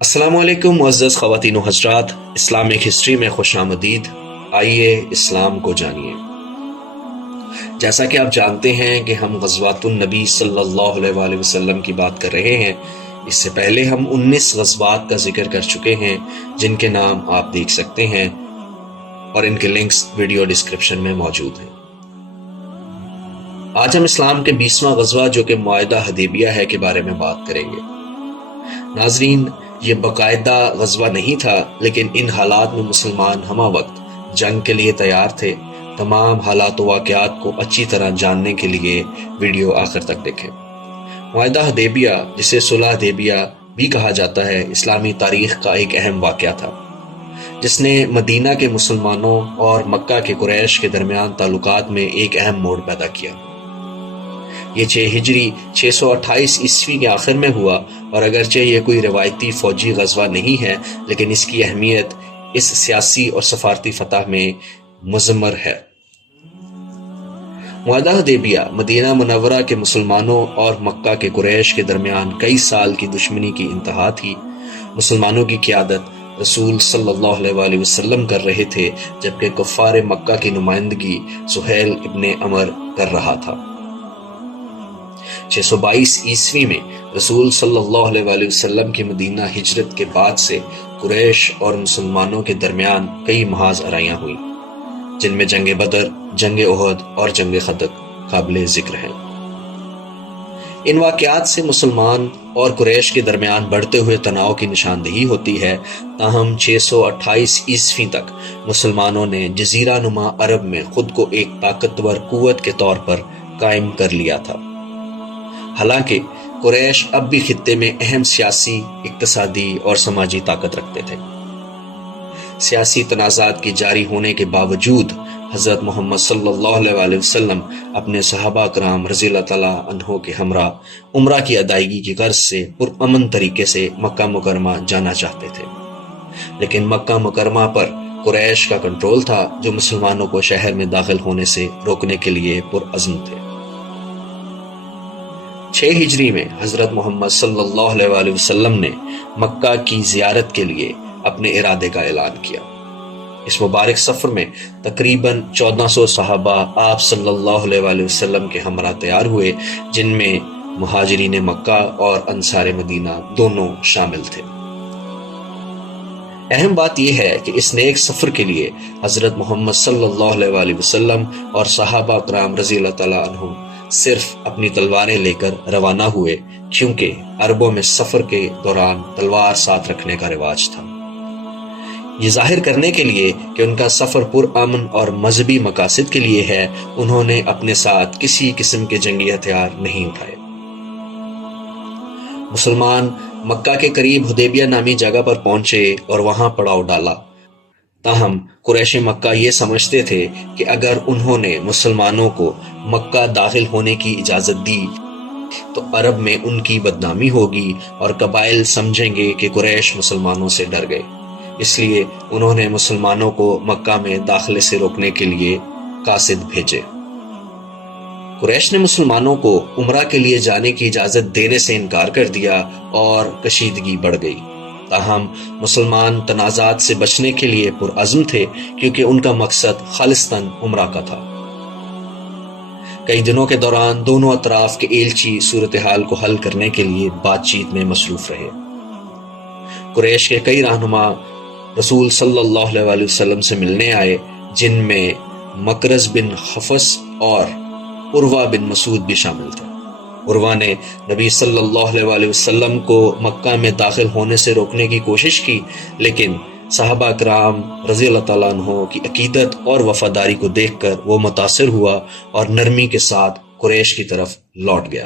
अस्सलाम वालेकुम मुअज़्ज़ज़ ख़वातीन व हज़रात, इस्लामिक हिस्ट्री में खुश आमदीद। आइए इस्लाम को जानिए। जैसा कि आप जानते हैं कि हम ग़ज़वातुन नबी सल्लल्लाहु अलैहि वसल्लम की बात कर रहे हैं। इससे पहले हम 19 ग़ज़वात का जिक्र कर चुके हैं, जिनके नाम आप देख सकते हैं और इनके लिंक्स वीडियो डिस्क्रिप्शन में मौजूद हैं। आज हम इस्लाम के 20वां ग़ज़वा जो कि मुआहिदा हदैबिया है के बारे में बात करेंगे। नाज़रीन, ये बाकायदा ग़ज़वा नहीं था, लेकिन इन हालात में मुसलमान हमा वक्त जंग के लिए तैयार थे। तमाम हालात व वाक़यात को अच्छी तरह जानने के लिए वीडियो आखिर तक देखें। मुआहिदा हदैबिया, जिसे सुलह हदैबिया भी कहा जाता है, इस्लामी तारीख़ का एक अहम वाक़या था, जिसने मदीना के मुसलमानों और मक्का के कुरैश के दरमियान ताल्लुकात में एक अहम मोड़ पैदा किया। ये 6 हिजरी 628 ईस्वी के आखिर में हुआ, और अगरचे ये कोई रवायती फ़ौजी ग़ज़वा नहीं है, लेकिन इसकी अहमियत इस सियासी और सफारती फ़तह में मुज़म्मर है। मुआहिदा हदैबिया मदीना मुनव्वरा के मुसलमानों और मक्का के कुरैश के दरमियान कई साल की दुश्मनी की इंतहा थी। मुसलमानों की क़ियादत रसूल सल्लल्लाहु अलैहि वसल्लम कर रहे थे, जबकि कुफ़ार मक्का की नुमाइंदगी सुहैल इब्ने अमर कर रहा था। 622 ईस्वी में रसूल सल्लल्लाहु अलैहि वसल्लम की मदीना हिजरत के बाद से कुरैश और मुसलमानों के दरमियान कई महाज आराइयाँ हुई, जिनमें जंग बदर, जंग उहद और जंग खंदक काबिल ज़िक्र हैं। इन वाक़यात से मुसलमान और कुरैश के दरमियान बढ़ते हुए तनाव की निशानदेही होती है। ताहम 628 ईस्वी तक मुसलमानों ने जज़ीरा नुमा अरब में खुद को एक ताकतवर कुव्वत के तौर पर कायम कर लिया था। हालांकि कुरैश अब भी खित्ते में अहम सियासी, इक़्तिसादी और समाजी ताकत रखते थे। सियासी तनाज़ात की जारी होने के बावजूद हज़रत मोहम्मद सल्लल्लाहु अलैहि वसल्लम अपने सहाबा कराम रज़ियल्लाहु तआला अन्हो के हमरा उम्रा की अदायगी की गर्ज से पुरअमन तरीके से मक्का मुकरमा जाना चाहते थे, लेकिन मक्का मुकरमा पर कुरैश का कंट्रोल था, जो मुसलमानों को शहर में दाखिल होने से रोकने के लिए पुरअज़्म थे। 6 हिजरी में हज़रत मोहम्मद सल्लल्लाहु अलैहि वसल्लम ने मक्का की ज़ियारत के लिए अपने इरादे का ऐलान किया। इस मुबारक सफ़र में तकरीबन 1400 सहाबा आप सल्लल्लाहु अलैहि वसल्लम के हमरा तैयार हुए, जिनमें मुहाजिरीन मक्का और अंसार मदीना दोनों शामिल थे। अहम बात यह है कि इस नेक सफ़र के लिए हज़रत मोहम्मद सल्लल्लाहु अलैहि वसल्लम और सहाबा कराम रज़ियल्लाहु तआला अन्हुम सिर्फ अपनी तलवारें लेकर रवाना हुए, क्योंकि अरबों में सफ़र के दौरान तलवार साथ रखने का रिवाज था। ये जाहिर करने के लिए कि उनका सफ़र पुरअमन और मजहबी मकासद के लिए है, उन्होंने अपने साथ किसी किस्म के जंगी हथियार नहीं उठाए। मुसलमान मक्का के करीब हुदैबिया नामी जगह पर पहुंचे और वहां पड़ाव डाला। ताहम कुरैश मक्का ये समझते थे कि अगर उन्होंने मुसलमानों को मक्का दाखिल होने की इजाज़त दी तो अरब में उनकी बदनामी होगी और कबाइल समझेंगे कि कुरैश मुसलमानों से डर गए। इसलिए उन्होंने मुसलमानों को मक्का में दाखिले से रोकने के लिए कासिद भेजे। कुरैश ने मुसलमानों को उम्रा के लिए जाने की इजाज़त देने से इनकार कर दिया और कशीदगी बढ़ गई। ताहम मुसलमान तनाज़ात से बचने के लिए पुरअज़्म थे, क्योंकि उनका मकसद खालिस्तन उम्रा का था। कई दिनों के दौरान दोनों अतराफ के एलची सूरत हाल को हल करने के लिए बातचीत में मसरूफ रहे। कुरैश के कई रहनुमा रसूल सल्लल्लाहु अलैहि वसल्लम से मिलने आए, जिनमें मकरज़ बिन हफ़स और उर्वा बिन मसूद भी शामिल थे। उर्वा ने नबी सल्लल्लाहु अलैहि वसल्लम को मक्का में दाखिल होने से रोकने की कोशिश की, लेकिन सहाबा कराम रज़ियल्लाहु तआला अन्हुम की अकीदत और वफादारी को देखकर वो मुतासिर हुआ और नरमी के साथ कुरैश की तरफ लौट गया।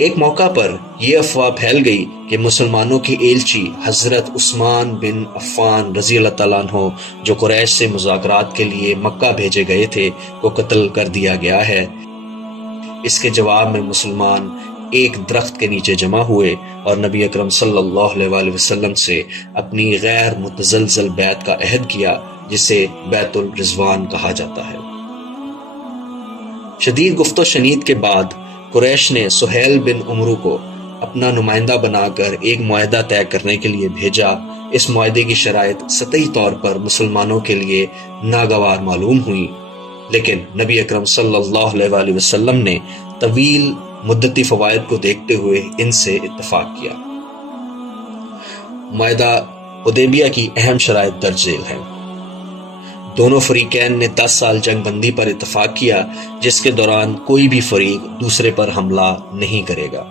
एक मौका पर यह अफवाह फैल गई कि मुसलमानों के एलची हजरत उस्मान बिन अफ़्फ़ान रज़ियल्लाहु तआला अन्हु, जो कुरैश से मुज़ाकरात के लिए मक्का भेजे गए थे, को कत्ल कर दिया गया है। इसके जवाब में मुसलमान एक दरख्त के नीचे जमा हुए और नबी अकरम सल्लल्लाहु अलैहि वसल्लम से अपनी गैर मुतज़लज़ल बैत का अहद किया, जिसे बैतुल रिज़वान कहा जाता है। शदीद गुफ्तो शनीद के बाद कुरैश ने सुहैल बिन उमरू को اپنا نمائندہ بنا کر ایک معاہدہ طے کرنے کے لیے بھیجا۔ اس معاہدے کی شرائط سطحی طور پر مسلمانوں کے لیے ناگوار معلوم ہوئی، لیکن نبی اکرم صلی اللہ علیہ وآلہ وسلم نے طویل مدتی فوائد کو دیکھتے ہوئے ان سے اتفاق کیا۔ معاہدہ حدیبیہ کی اہم شرائط درج ذیل ہیں۔ دونوں فریقین نے 10 سال جنگ بندی پر اتفاق کیا، جس کے دوران کوئی بھی فریق دوسرے پر حملہ نہیں کرے گا۔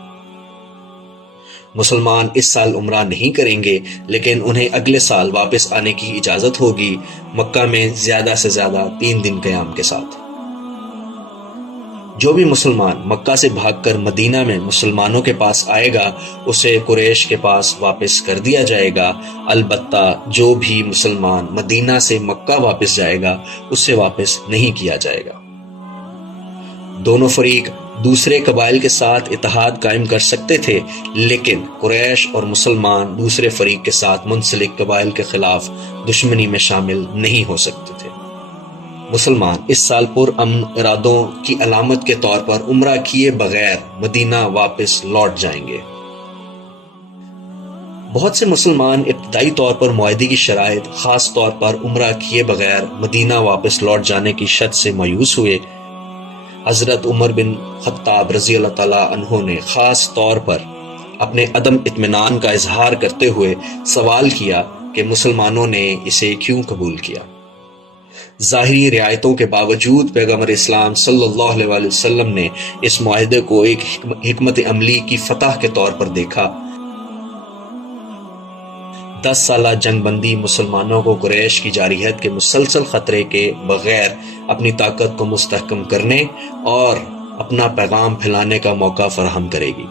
مسلمان اس سال عمرہ نہیں کریں گے، لیکن انہیں اگلے سال واپس آنے کی اجازت ہوگی، مکہ میں زیادہ سے زیادہ 3 دن قیام کے ساتھ۔ جو بھی مسلمان مکہ سے بھاگ کر مدینہ میں مسلمانوں کے پاس آئے گا، اسے قریش کے پاس واپس کر دیا جائے گا، البتہ جو بھی مسلمان مدینہ سے مکہ واپس جائے گا، اسے واپس نہیں کیا جائے گا۔ دونوں فریق دوسرے قبائل کے ساتھ اتحاد قائم کر سکتے تھے، لیکن قریش اور مسلمان دوسرے فریق کے ساتھ منسلک قبائل کے خلاف دشمنی میں شامل نہیں ہو سکتے تھے۔ مسلمان اس سال پر امن ارادوں کی علامت کے طور پر عمرہ کیے بغیر مدینہ واپس لوٹ جائیں گے۔ بہت سے مسلمان ابتدائی طور پر معاہدے کی شرائط، خاص طور پر عمرہ کیے بغیر مدینہ واپس لوٹ جانے کی شرط سے مایوس ہوئے۔ حضرت عمر بن خطاب رضی اللہ تعالیٰ عنہ نے خاص طور پر اپنے عدم اطمینان کا اظہار کرتے ہوئے سوال کیا کہ مسلمانوں نے اسے کیوں قبول کیا۔ ظاہری رعایتوں کے باوجود پیغمبر اسلام صلی اللہ علیہ وآلہ وسلم نے اس معاہدے کو ایک حکمت عملی کی فتح کے طور پر دیکھا۔ 10 سالہ جنگ بندی مسلمانوں کو قریش کی جارحیت کے مسلسل خطرے کے بغیر اپنی طاقت کو مستحکم کرنے اور اپنا پیغام پھیلانے کا موقع فراہم کرے گی۔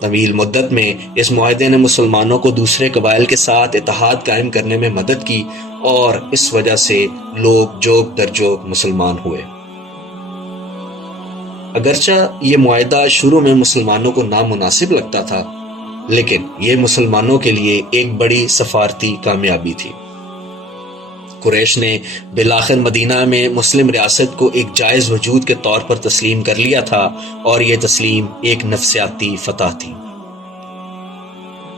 طویل مدت میں اس معاہدے نے مسلمانوں کو دوسرے قبائل کے ساتھ اتحاد قائم کرنے میں مدد کی، اور اس وجہ سے لوگ جوگ در جوگ مسلمان ہوئے۔ اگرچہ یہ معاہدہ شروع میں مسلمانوں کو نامناسب لگتا تھا، لیکن یہ مسلمانوں کے لیے ایک بڑی سفارتی کامیابی تھی۔ قریش نے بالآخر مدینہ میں مسلم ریاست کو ایک جائز وجود کے طور پر تسلیم کر لیا تھا، اور یہ تسلیم ایک نفسیاتی فتح تھی۔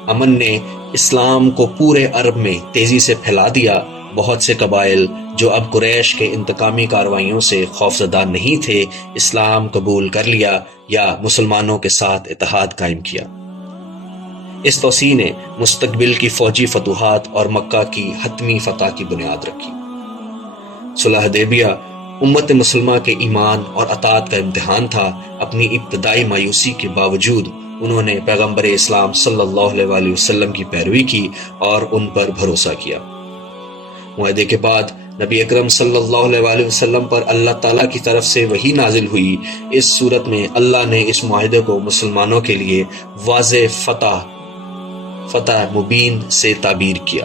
امن نے اسلام کو پورے عرب میں تیزی سے پھیلا دیا۔ بہت سے قبائل جو اب قریش کے انتقامی کارروائیوں سے خوفزدہ نہیں تھے، اسلام قبول کر لیا یا مسلمانوں کے ساتھ اتحاد قائم کیا۔ اس توسیع نے مستقبل کی فوجی فتوحات اور مکہ کی حتمی فتح کی بنیاد رکھی۔ صلح حدیبیہ امت مسلمہ کے ایمان اور اطاعت کا امتحان تھا۔ اپنی ابتدائی مایوسی کے باوجود انہوں نے پیغمبر اسلام صلی اللہ علیہ وآلہ وسلم کی پیروی کی اور ان پر بھروسہ کیا۔ معاہدے کے بعد نبی اکرم صلی اللہ علیہ وآلہ وسلم پر اللہ تعالیٰ کی طرف سے وحی نازل ہوئی۔ اس صورت میں اللہ نے اس معاہدے کو مسلمانوں کے لیے واضح فتح مبین سے تعبیر کیا،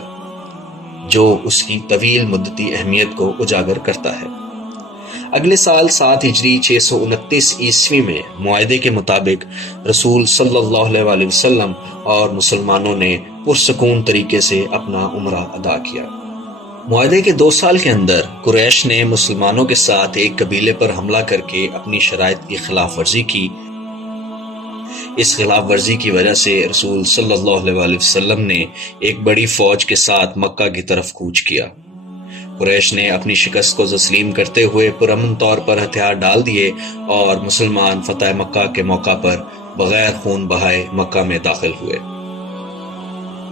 جو اس کی طویل مدتی اہمیت کو اجاگر کرتا ہے۔ اگلے سال 7 ہجری 629 عیسوی میں معاہدے کے مطابق رسول صلی اللہ علیہ وآلہ وسلم اور مسلمانوں نے پرسکون طریقے سے اپنا عمرہ ادا کیا۔ معاہدے کے 2 سال کے اندر قریش نے مسلمانوں کے ساتھ ایک قبیلے پر حملہ کر کے اپنی شرائط کی خلاف ورزی کی۔ اس خلاف ورزی کی وجہ سے رسول صلی اللہ علیہ وآلہ وسلم نے ایک بڑی فوج کے ساتھ مکہ کی طرف کوچ کیا۔ قریش نے اپنی شکست کو تسلیم کرتے ہوئے پرامن طور پر ہتھیار ڈال دیے، اور مسلمان فتح مکہ کے موقع پر بغیر خون بہائے مکہ میں داخل ہوئے۔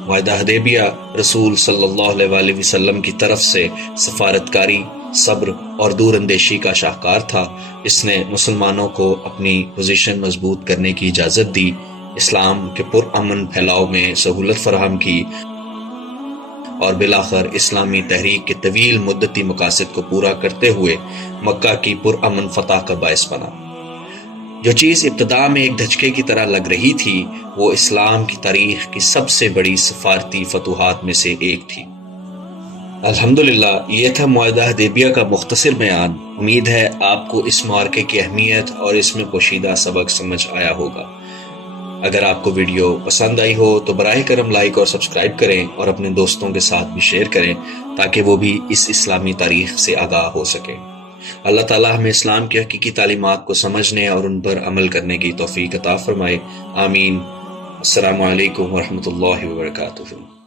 معاہدہ حدیبیہ رسول صلی اللہ علیہ وآلہ وسلم کی طرف سے سفارتکاری، صبر اور دور اندیشی کا شاہکار تھا۔ اس نے مسلمانوں کو اپنی پوزیشن مضبوط کرنے کی اجازت دی، اسلام کے پرامن پھیلاؤ میں سہولت فراہم کی، اور بالآخر اسلامی تحریک کے طویل مدتی مقاصد کو پورا کرتے ہوئے مکہ کی پرامن فتح کا باعث بنا۔ جو چیز ابتدا میں ایک دھچکے کی طرح لگ رہی تھی، وہ اسلام کی تاریخ کی سب سے بڑی سفارتی فتوحات میں سے ایک تھی۔ الحمدللہ، یہ تھا معاہدہ حدیبیہ کا مختصر بیان۔ امید ہے آپ کو اس معرکے کی اہمیت اور اس میں پوشیدہ سبق سمجھ آیا ہوگا۔ اگر آپ کو ویڈیو پسند آئی ہو تو براہ کرم لائک اور سبسکرائب کریں، اور اپنے دوستوں کے ساتھ بھی شیئر کریں تاکہ وہ بھی اس اسلامی تاریخ سے آگاہ ہو سکیں۔ اللہ تعالیٰ ہمیں اسلام کی حقیقی تعلیمات کو سمجھنے اور ان پر عمل کرنے کی توفیق عطا فرمائے، آمین۔ السلام علیکم ورحمۃ اللہ وبرکاتہ۔